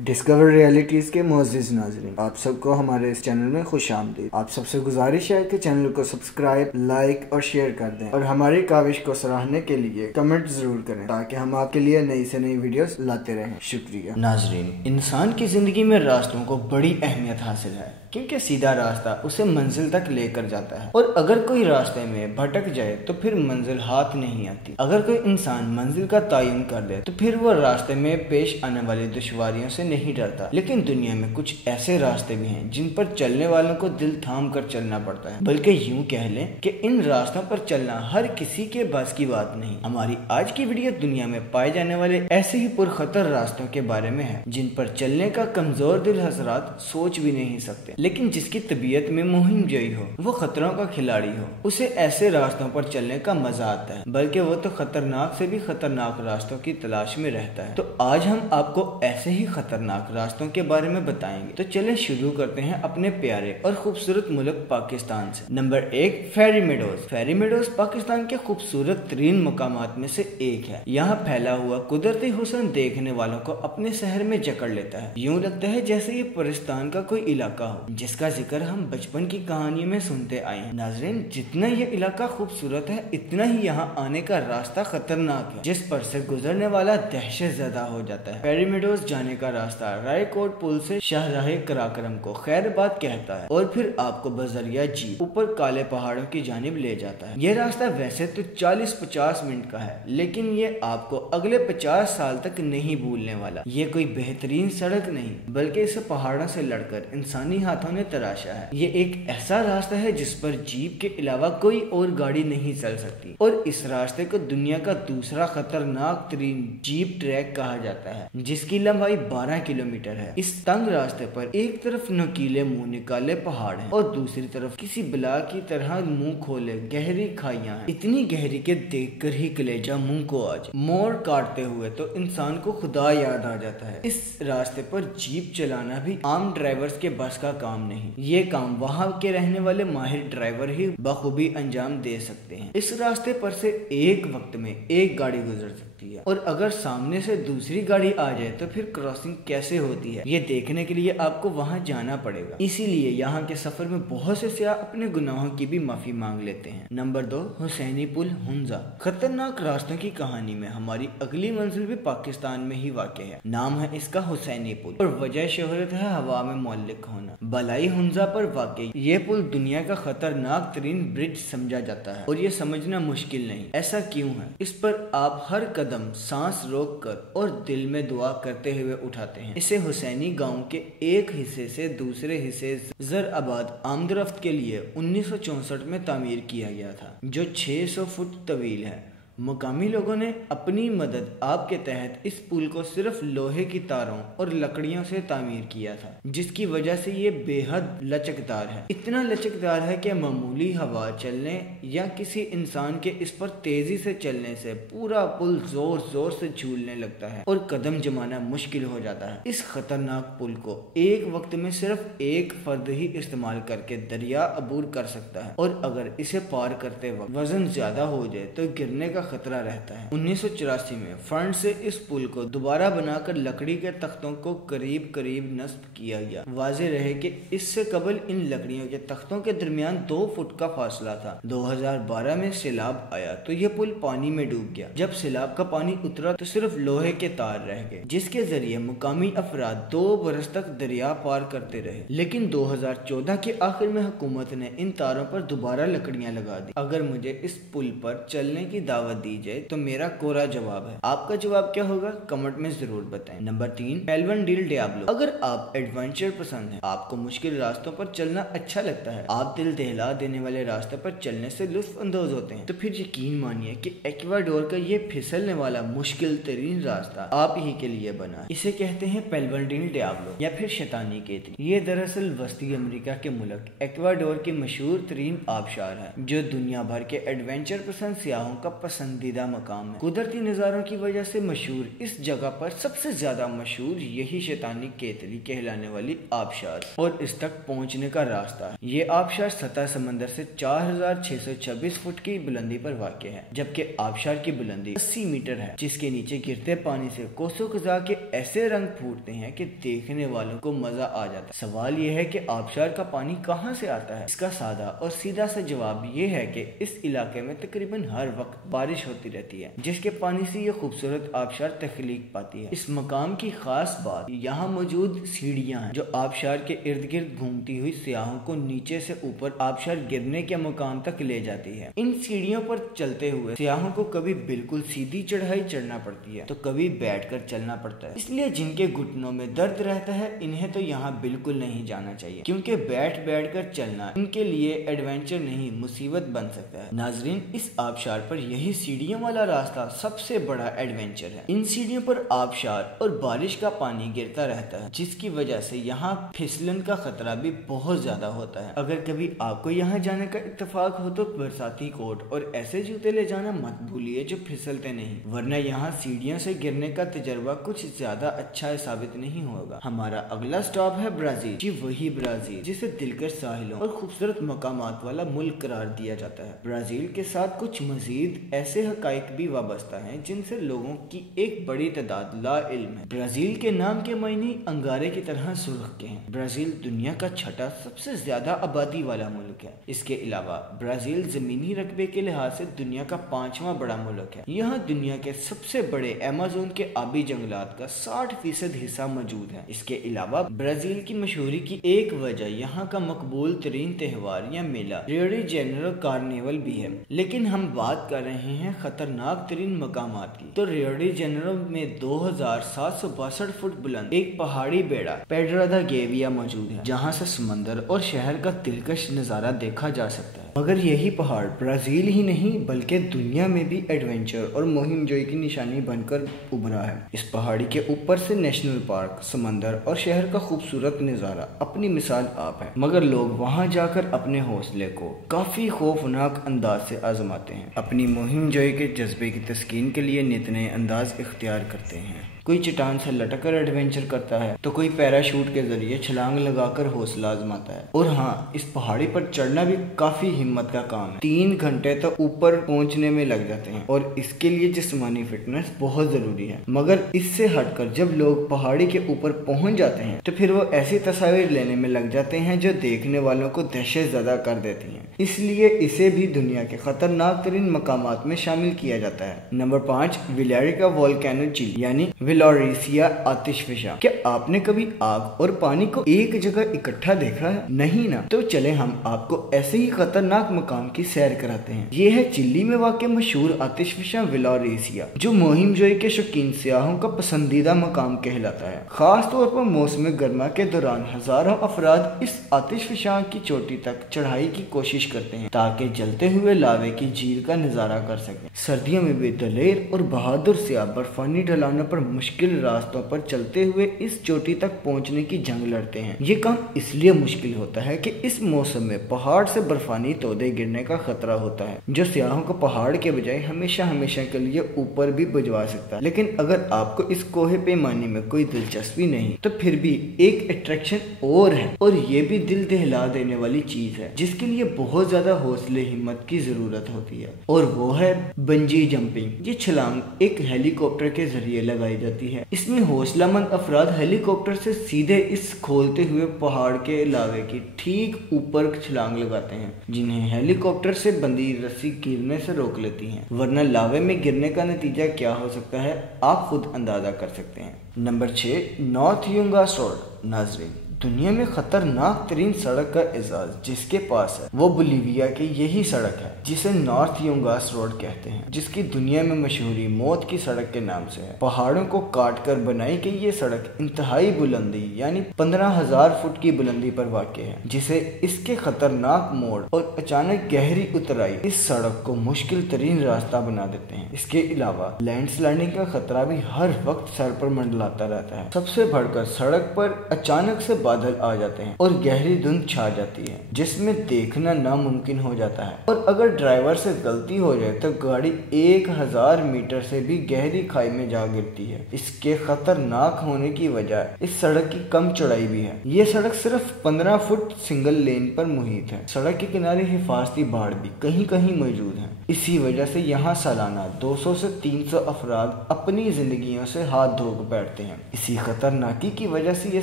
Discover realities کے معزز ناظرین، آپ سب کو ہمارے اس چینل میں خوش آمدید۔ آپ سب سے گزارش ہے کہ چینل کو سبسکرائب، لائک اور شیئر کر دیں، اور ہماری کاوش کو سراہنے کے لیے کمنٹ ضرور کریں تاکہ ہم آپ کے لیے نئی سے نئی ویڈیوز لاتے رہیں۔ شکریہ ناظرین، انسان کی زندگی میں راستوں کو بڑی اہمیت حاصل ہے، کیونکہ سیدھا راستہ اسے منزل تک لے کر جاتا ہے، اور اگر کوئی راستے میں بھٹک جائے تو پھر منزل ہاتھ نہیں آتی۔ اگر کوئی انسان منزل کا تعین کر لے تو پھر وہ راستے میں پیش آنے والی دشواریوں سے نہیں ڈرتا۔ لیکن دنیا میں کچھ ایسے راستے بھی ہیں جن پر چلنے والوں کو دل تھام کر چلنا پڑتا ہے، بلکہ یوں کہہ لیں کہ ان راستوں پر چلنا ہر کسی کے بس کی بات نہیں۔ ہماری آج کی ویڈیو دنیا میں پائے جانے والے ایسے ہی پرخطر راستوں کے بارے میں ہے جن پر چلنے کا کمزور دل حضرات سوچ بھی نہیں سکتے، لیکن جس کی طبیعت میں مہم جوئی ہو، وہ خطروں کا کھلاڑی ہو، اسے ایسے راستوں پر چلنے کا مزہ آتا ہے، بلکہ وہ تو خطرناک سے بھی خطرناک راستوں کی تلاش میں رہتا ہے۔ تو آج ہم آپ کو ایسے ہی خطرناک راستوں کے بارے میں بتائیں گے۔ تو چلیں شروع کرتے ہیں اپنے پیارے اور خوبصورت ملک پاکستان سے۔ Number 1، fairy meadows. Fairy meadows Pakistan کے خوبصورت ترین مقامات میں سے ایک ہے۔ یہاں پھیلا ہوا قدرتی حسن دیکھنے والوں کو اپنے شہر میں جکڑ لیتا ہے۔ یوں لگتا ہے جیسے یہ پرستان کا کوئی علاقہ ہو جس کا ذکر ہم بچپن کی کہانیوں میں سنتے آئے ہیں۔ ناظرین، جتنا یہ علاقہ خوبصورت ہے اتنا ہی یہاں آنے کا راستہ خطرناک ہے، جس پر سے گزرنے والا دہشت زدہ ہو جاتا ہے۔ فیری میڈوز جانے کا راستہ رائے کوٹ پل سے شاہراہ کراکرم کو خیر آباد کہتا ہے، اور پھر آپ کو بذریعہ جیپ اوپر کالے پہاڑوں کی جانب لے جاتا ہے۔ یہ راستہ ویسے تو 40-50 منٹ کا ہے، لیکن یہ آپ کو اگلے 50 سال تک نہیں بھولنے والا۔ یہ کوئی بہترین سڑک نہیں، بلکہ اسے پہاڑوں سے لڑ کر انسانی ہاتھوں نے تراشا ہے۔ یہ ایک ایسا راستہ ہے جس پر جیپ کے علاوہ کوئی اور گاڑی نہیں چل سکتی، اور اس راستے کو دنیا کا دوسرا خطرناک ترین جیپ ٹریک کہا جاتا ہے، جس کی لمبائی 12 کلومیٹر ہے۔ اس تنگ راستے پر ایک طرف نوکیلے منہ نکالے پہاڑ ہیں اور دوسری طرف کسی بلا کی طرح منہ کھولے گہری کھائیاں ہیں، اتنی گہری کہ دیکھ کر ہی کلیجہ منہ کو آ جائے۔ موڑ کاٹتے ہوئے تو انسان کو خدا یاد آ جاتا ہے۔ اس راستے پر جیپ چلانا بھی عام ڈرائیورز کے بس کا کام نہیں، یہ کام وہاں کے رہنے والے ماہر ڈرائیور ہی بخوبی انجام دے سکتے ہیں۔ اس راستے پر سے ایک وقت میں ایک گاڑی گزر سکتی ہے، اور اگر سامنے سے دوسری گاڑی آ جائے تو پھر کراسنگ کیسے ہوتی ہے یہ دیکھنے کے لیے آپ کو وہاں جانا پڑے گا۔ اسی لیے یہاں کے سفر میں بہت سے سیاح اپنے گناہوں کی بھی معافی مانگ لیتے ہیں۔ نمبر 2، حسینی پل ہنزا۔ خطرناک راستوں کی کہانی میں ہماری اگلی منزل بھی پاکستان میں ہی واقع ہے۔ نام ہے اس کا حسینی پل، اور وجہ شہرت ہے ہوا میں معلق ہونا۔ بالائی ہنزا پر واقع یہ پل دنیا کا خطرناک ترین برج سمجھا جاتا ہے، اور یہ سمجھنا مشکل نہیں ایسا کیوں ہے۔ اس پر آپ ہر قدم سانس روک کر اور دل میں دعا کرتے ہوئے اٹھاتے ہیں۔ اسے حسینی گاؤں کے ایک حصے سے دوسرے حصے زر آباد آمد رفت کے لیے 1964 میں تعمیر کیا گیا تھا، جو 600 فٹ طویل ہے۔ مقامی لوگوں نے اپنی مدد آپ کے تحت اس پل کو صرف لوہے کی تاروں اور لکڑیوں سے تعمیر کیا تھا، جس کی وجہ سے یہ بے حد لچکدار ہے۔ اتنا لچکدار ہے کہ معمولی ہوا چلنے یا کسی انسان کے اس پر تیزی سے چلنے سے پورا پل زور زور سے جھولنے لگتا ہے اور قدم جمانا مشکل ہو جاتا ہے۔ اس خطرناک پل کو ایک وقت میں صرف ایک فرد ہی استعمال کر کے دریا عبور کر سکتا ہے، اور اگر اسے پار کرتے وقت وزن زیادہ ہو جائے تو گرنے کا خطرہ رہتا ہے۔ 1984 میں فنڈ سے اس پل کو دوبارہ بنا کر لکڑی کے تختوں کو قریب قریب نصب کیا گیا۔ واضح رہے کہ اس سے قبل ان لکڑیوں کے تختوں کے درمیان 2 فٹ کا فاصلہ تھا۔ 2012 میں سیلاب آیا تو یہ پل پانی میں ڈوب گیا۔ جب سیلاب کا پانی اترا تو صرف لوہے کے تار رہ گئے، جس کے ذریعے مقامی افراد 2 برس تک دریا پار کرتے رہے۔ لیکن 2014 کے آخر میں حکومت نے ان تاروں پر دوبارہ لکڑیاں لگا دی۔ اگر مجھے اس پل پر چلنے کی دعوت دی جائے تو میرا کوڑا جواب ہے۔ آپ کا جواب کیا ہوگا کمنٹ میں ضرور بتائیں۔ Number 3، Pailon del Diablo. اگر آپ ایڈونچر پسند ہیں، آپ کو مشکل راستوں پر چلنا اچھا لگتا ہے، آپ دل دہلا دینے والے راستے پر چلنے سے لطف اندوز ہوتے ہیں، تو پھر یقین مانیے کہ ایکواڈور کا یہ پھسلنے والا مشکل ترین راستہ آپ ہی کے لیے بنا ہے۔ اسے کہتے ہیں پیلون ڈیل ڈیابلو یا پھر شیطانی کیتلی۔ یہ دراصل وسطی امریکہ کے ملک ایکواڈور کی مشہور ترین آبشار ہے، جو دنیا بھر کے ایڈونچر پسند سیاحوں کا پسند पसंदीदा मकाम है। कुदरती नज़ारों की वजह से मशहूर इस जगह पर सबसे ज्यादा मशहूर यही शैतानी केतली कहलाने वाली आबशार और इस तक पहुंचने का रास्ता है। ये आबशार सतह समंदर से 4626 फुट की बुलंदी पर वाक़ है, जबकि आबशार की बुलंदी 80 मीटर है, जिसके नीचे गिरते पानी से कोसों कज़ा के ऐसे रंग फूटते हैं कि देखने वालों को मजा आ जाता है। सवाल यह है कि आबशार का पानी कहाँ से आता है? इसका सादा और सीधा सा जवाब ये है कि इस इलाके में तकरीबन हर वक्त बारिश होती रहती है, जिसके पानी से ये खूबसूरत आबशार तख्लीक पाती है। इस मकाम की खास बात यहाँ मौजूद सीढ़ियाँ हैं जो आबशार के इर्द गिर्द घूमती हुई सियाहों को नीचे से ऊपर आबशार गिरने के मकाम तक ले जाती है। इन सीढ़ियों पर चलते हुए सियाहों को कभी बिल्कुल सीधी चढ़ाई चढ़ना पड़ती है तो कभी बैठकर चलना पड़ता है। इसलिए जिनके घुटनों में दर्द रहता है इन्हें तो यहाँ बिल्कुल नहीं जाना चाहिए, क्योंकि बैठ कर चलना इनके लिए एडवेंचर नहीं मुसीबत बन सकता है। नाजरीन, इस आबशार पर यही सीढ़ियों वाला रास्ता सबसे बड़ा एडवेंचर है। इन सीढ़ियों पर आबशार और बारिश का पानी गिरता रहता है, जिसकी वजह से यहाँ फिसलन का खतरा भी बहुत ज्यादा होता है। अगर कभी आपको यहाँ जाने का इत्तेफाक हो तो बरसाती कोट और ऐसे जूते ले जाना मत भूलिए जो फिसलते नहीं, वरना यहाँ सीढ़ियों से गिरने का तजर्बा कुछ ज्यादा अच्छा साबित नहीं होगा। हमारा अगला स्टॉप है ब्राजील। जी वही ब्राजील जिसे दिलकश साहिलों और खूबसूरत मकामात वाला मुल्क करार दिया जाता है। ब्राजील के साथ कुछ मजीद ऐसे हकाइक भी वाबस्ता हैं जिनसे लोगों की एक बड़ी तादाद ला इल्म है। ब्राजील के नाम के मायने अंगारे की तरह सुर्ख के हैं। ब्राजील दुनिया का छठा सबसे ज्यादा आबादी वाला मुल्क है। इसके अलावा ब्राजील जमीनी रकबे के लिहाज से दुनिया का 5वां बड़ा मुल्क है। यहाँ दुनिया के सबसे बड़े अमेज़न के आबी जंगलात का 60% हिस्सा मौजूद है। इसके अलावा ब्राजील की मशहूरी की एक वजह यहाँ का मकबूल तरीन त्योहार या मेला रियो डी जेनेरो कार्निवल भी है। लेकिन हम बात कर रहे हैं खतरनाक तरीन मकामात की, तो रियो डी जेनेरो में 2762 फुट बुलंद एक पहाड़ी बेड़ा पेड्रा दा गेविया मौजूद है, जहाँ से समंदर और शहर का दिलकश नजारा देखा जा सकता है। मगर यही पहाड़ ब्राजील ही नहीं बल्कि दुनिया में भी एडवेंचर और मुहिम जोई की निशानी बनकर उभरा है। इस पहाड़ी के ऊपर से नेशनल पार्क, समंदर और शहर का खूबसूरत नजारा अपनी मिसाल आप है, मगर लोग वहां जाकर अपने हौसले को काफी खौफनाक अंदाज से आजमाते हैं। अपनी मुहिम जोई के जज्बे की तस्कीन के लिए नित नए अंदाज इख्तियार करते हैं। कोई चट्टान से लटक कर एडवेंचर करता है तो कोई पैराशूट के जरिए छलांग लगाकर हौसला आजमाता है। और हाँ, इस पहाड़ी पर चढ़ना भी काफी हिम्मत का काम है। 3 घंटे तक ऊपर पहुंचने में लग जाते हैं और इसके लिए जिस्मानी फिटनेस बहुत जरूरी है। मगर इससे हटकर जब लोग पहाड़ी के ऊपर पहुंच जाते हैं तो फिर वो ऐसी तस्वीर लेने में लग जाते हैं जो देखने वालों को दहशत ज़दा कर देती हैं। इसलिए इसे भी दुनिया के खतरनाक तरीन मकामात में शामिल किया जाता है। नंबर 5, विलारिका वोल्केनो चिली यानी विलोरेसिया आतिशफशा। क्या आपने कभी आग और पानी को एक जगह इकट्ठा देखा है? नहीं ना? तो चले हम आपको ऐसे ही खतरनाक मकाम की सैर कराते हैं। ये है चिली में वाक़ मशहूर आतिशफशा विलोरेसिया, जो मुहिम जोई के शौकीन सियाहों का पसंदीदा मकाम कहलाता है। खास तौर पर मौसम गर्मा के दौरान हजारों अफराद इस आतिशफशा की चोटी तक चढ़ाई की कोशिश करते हैं ताकि जलते हुए लावे की झील का नजारा कर सकें। सर्दियों में भी दलेर और बहादुर सियाह बर्फानी ढलानों पर मुश्किल रास्तों पर चलते हुए इस चोटी तक पहुंचने की जंग लड़ते हैं। ये काम इसलिए मुश्किल होता है कि इस मौसम में पहाड़ से बर्फानी तोदे गिरने का खतरा होता है, जो सियाहों को पहाड़ के बजाय हमेशा हमेशा के लिए ऊपर भी भिजवा सकता है। लेकिन अगर आपको इस कोहे पैमाने में कोई दिलचस्पी नहीं तो फिर भी एक अट्रैक्शन और है, और ये भी दिल दहला देने वाली चीज है जिसके लिए बहुत ज्यादा हौसले हिम्मत की जरूरत होती है, और वो है बंजी जंपिंग। ये छलांग एक हेलीकॉप्टर के जरिए लगाई जाती है। इसमें हौसलामंद अफराद हेलीकॉप्टर से सीधे इस खोलते हुए पहाड़ के लावे की ठीक ऊपर छलांग लगाते हैं, जिन्हें हेलीकॉप्टर से बंधी रस्सी गिरने से रोक लेती है, वरना लावे में गिरने का नतीजा क्या हो सकता है आप खुद अंदाजा कर सकते हैं। Number 6, North Yungas Road. नाजरीन, दुनिया में खतरनाक तरीन सड़क का एजाज जिसके पास है वो बोलीविया की यही सड़क है जिसे नॉर्थ युंगास रोड कहते हैं, जिसकी दुनिया में मशहूरी मौत की सड़क के नाम से है। पहाड़ों को काट कर बनाई गई ये सड़क इंतहाई बुलंदी यानी 15,000 फुट की बुलंदी पर वाक़ है, जिसे इसके खतरनाक मोड़ और अचानक गहरी उतराई इस सड़क को मुश्किल तरीन रास्ता बना देते हैं। इसके अलावा लैंडस्लाइडिंग का खतरा भी हर वक्त सर पर मंडलाता रहता है। सबसे बढ़कर सड़क पर अचानक से बादल आ जाते हैं और गहरी धुंध छा जाती है जिसमें देखना नामुमकिन हो जाता है। और अगर ड्राइवर से गलती हो जाए तो गाड़ी 1000 मीटर से भी गहरी खाई में जा गिरती है। इसके खतरनाक होने की वजह इस सड़क की कम चौड़ाई भी है। ये सड़क सिर्फ 15 फुट सिंगल लेन पर मुहित है। सड़क के किनारे हिफाजती बाड़ भी कहीं कहीं मौजूद है। इसी वजह से यहाँ सालाना 200 से 300 अफराद अपनी जिंदगियों से हाथ धो बैठते हैं। इसी खतरनाकी की वजह से ये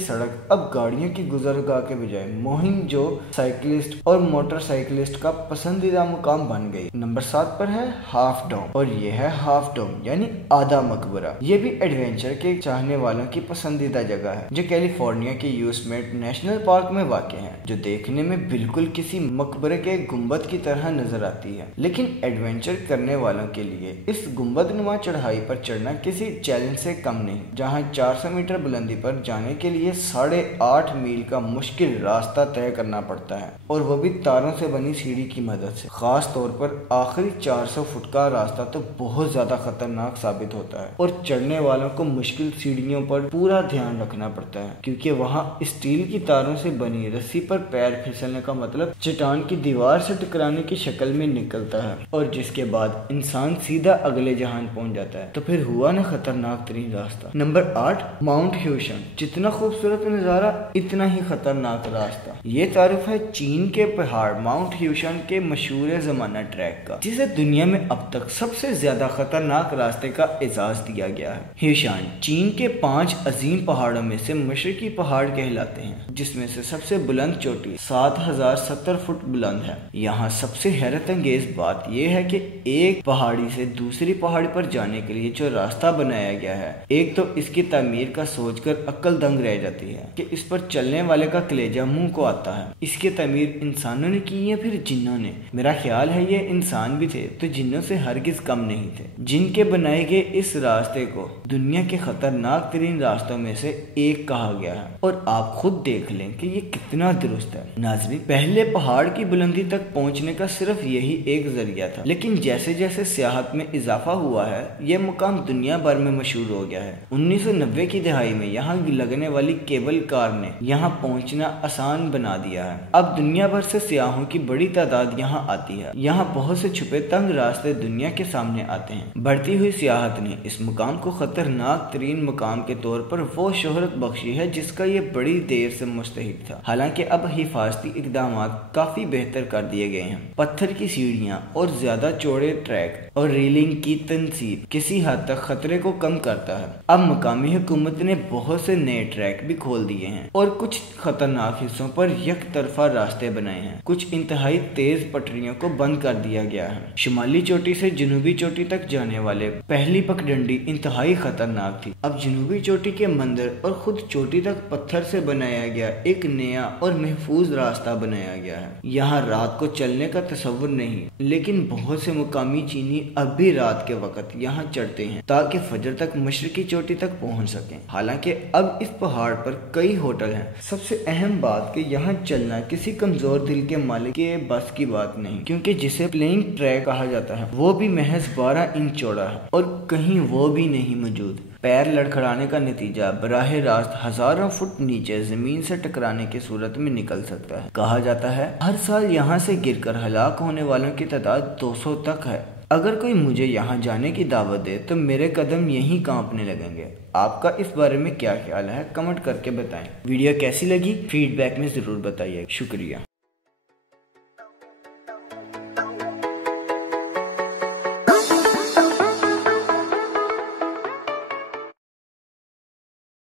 सड़क अब गाड़ियों की गुजरगाह के बजाय मुहिम जो साइकिलिस्ट और मोटरसाइकिलिस्ट का पसंदीदा मुकाम बन गई। नंबर 7 पर है हाफ डोम, और ये है हाफ डोम यानी आधा मकबरा। ये भी एडवेंचर के चाहने वालों की पसंदीदा जगह है जो कैलिफोर्निया के यूसमेट नेशनल पार्क में वाक़ है, जो देखने में बिल्कुल किसी मकबरे के गुंबद की तरह नजर आती है। लेकिन एडवेंचर करने वालों के लिए इस गुंबदनुमा चढ़ाई पर चढ़ना किसी चैलेंज से कम नहीं, जहां 400 मीटर बुलंदी पर जाने के लिए 8.5 मील का मुश्किल रास्ता तय करना पड़ता है, और वो भी तारों से बनी सीढ़ी की मदद से। खास तौर पर आखिरी 400 फुट का रास्ता तो बहुत ज्यादा खतरनाक साबित होता है, और चढ़ने वालों को मुश्किल सीढ़ियों पर पूरा ध्यान रखना पड़ता है, क्योंकि वहाँ स्टील की तारों से बनी रस्सी पर पैर फिसलने का मतलब चट्टान की दीवार से टकराने की शक्ल में निकलता है, और जिसके बाद इंसान सीधा अगले जहान पहुंच जाता है। तो फिर हुआ ना खतरनाक तरीन रास्ता। Number 8 Mount Huashan. जितना खूबसूरत नजारा इतना ही खतरनाक रास्ता। ये तारुफ है चीन के पहाड़ माउंट ह्यूशन के मशहूर जमाना ट्रैक का, जिसे दुनिया में अब तक सबसे ज्यादा खतरनाक रास्ते का एजाज दिया गया है। ह्यूशन चीन के 5 अजीम पहाड़ों में से मशरकी पहाड़ कहलाते हैं, जिसमें से सबसे बुलंद चोटी 7070 फुट बुलंद है। यहाँ सबसे हैरत अंगेज बात यह है कि एक पहाड़ी से दूसरी पहाड़ी पर जाने के लिए जो रास्ता बनाया गया है, एक तो इसकी तामीर का सोचकर अक्ल दंग रह जाती है कि इस पर चलने वाले का कलेजा मुंह को आता है। इसकी तामीर इंसानों ने की या फिर जिन्नों ने? मेरा ख्याल है ये इंसान भी थे तो जिन्नों से हरगिज कम नहीं थे। जिनके बनाए गए इस रास्ते को दुनिया के खतरनाक तरीन रास्तों में से एक कहा गया है, और आप खुद देख लें कि ये कितना दुरुस्त है। नाज़रीन, पहले पहाड़ की बुलंदी तक पहुंचने का सिर्फ यही एक जरिया था, लेकिन जैसे जैसे सियाहत में इजाफा हुआ है यह मुकाम दुनिया भर में मशहूर हो गया है। 1990 की दहाई में यहाँ लगने वाली केबल कार ने यहाँ पहुँचना आसान बना दिया है। अब दुनिया भर से सियाहों की बड़ी तादाद यहाँ आती है। यहाँ बहुत से छुपे तंग रास्ते दुनिया के सामने आते हैं। बढ़ती हुई सियाहत ने इस मुकाम को खतरनाक तरीन मुकाम के तौर पर वो शोहरत बख्शी है जिसका ये बड़ी देर से मुस्तहिक था। हालांकि अब हिफाजती इकदाम काफी बेहतर कर दिए गए हैं। पत्थर की सीढ़ियाँ और ज्यादा चौड़े ट्रैक और रेलिंग की तनसीब किसी हद तक खतरे को कम करता है। अब मकामी हुकूमत ने बहुत से नए ट्रैक भी खोल दिए हैं और कुछ खतरनाक हिस्सों पर एक तरफा रास्ते बनाए हैं। कुछ इंतहाई तेज पटरियों को बंद कर दिया गया है। शुमाली चोटी से जनूबी चोटी तक जाने वाले पहली पगडंडी इंतहाई खतरनाक थी। अब जनूबी चोटी के मंदिर और खुद चोटी तक पत्थर से बनाया गया एक नया और महफूज रास्ता बनाया गया है। यहाँ रात को चलने का तस्वुर नहीं, लेकिन बहुत से मुकामी चीनी अब भी रात के वक्त यहाँ चढ़ते हैं ताकि फजर तक मशरकी चोटी तक पहुँच सकें। हालांकि अब इस पहाड़ पर कई होटल हैं। सबसे अहम बात कि यहाँ चलना किसी कमजोर दिल के मालिक के बस की बात नहीं, क्योंकि जिसे प्लेइंग ट्रैक कहा जाता है वो भी महज 12 इंच चौड़ा है और कहीं वो भी नहीं मौजूद। पैर लड़खड़ाने का नतीजा बराह रास्त हजारों फुट नीचे जमीन से टकराने की सूरत में निकल सकता है। कहा जाता है हर साल यहाँ से गिरकर हलाक होने वालों की तादाद 200 तक है। अगर कोई मुझे यहाँ जाने की दावत दे तो मेरे कदम यहीं कांपने लगेंगे। आपका इस बारे में क्या ख्याल है? कमेंट करके बताएं। वीडियो कैसी लगी फीडबैक में जरूर बताइए। शुक्रिया।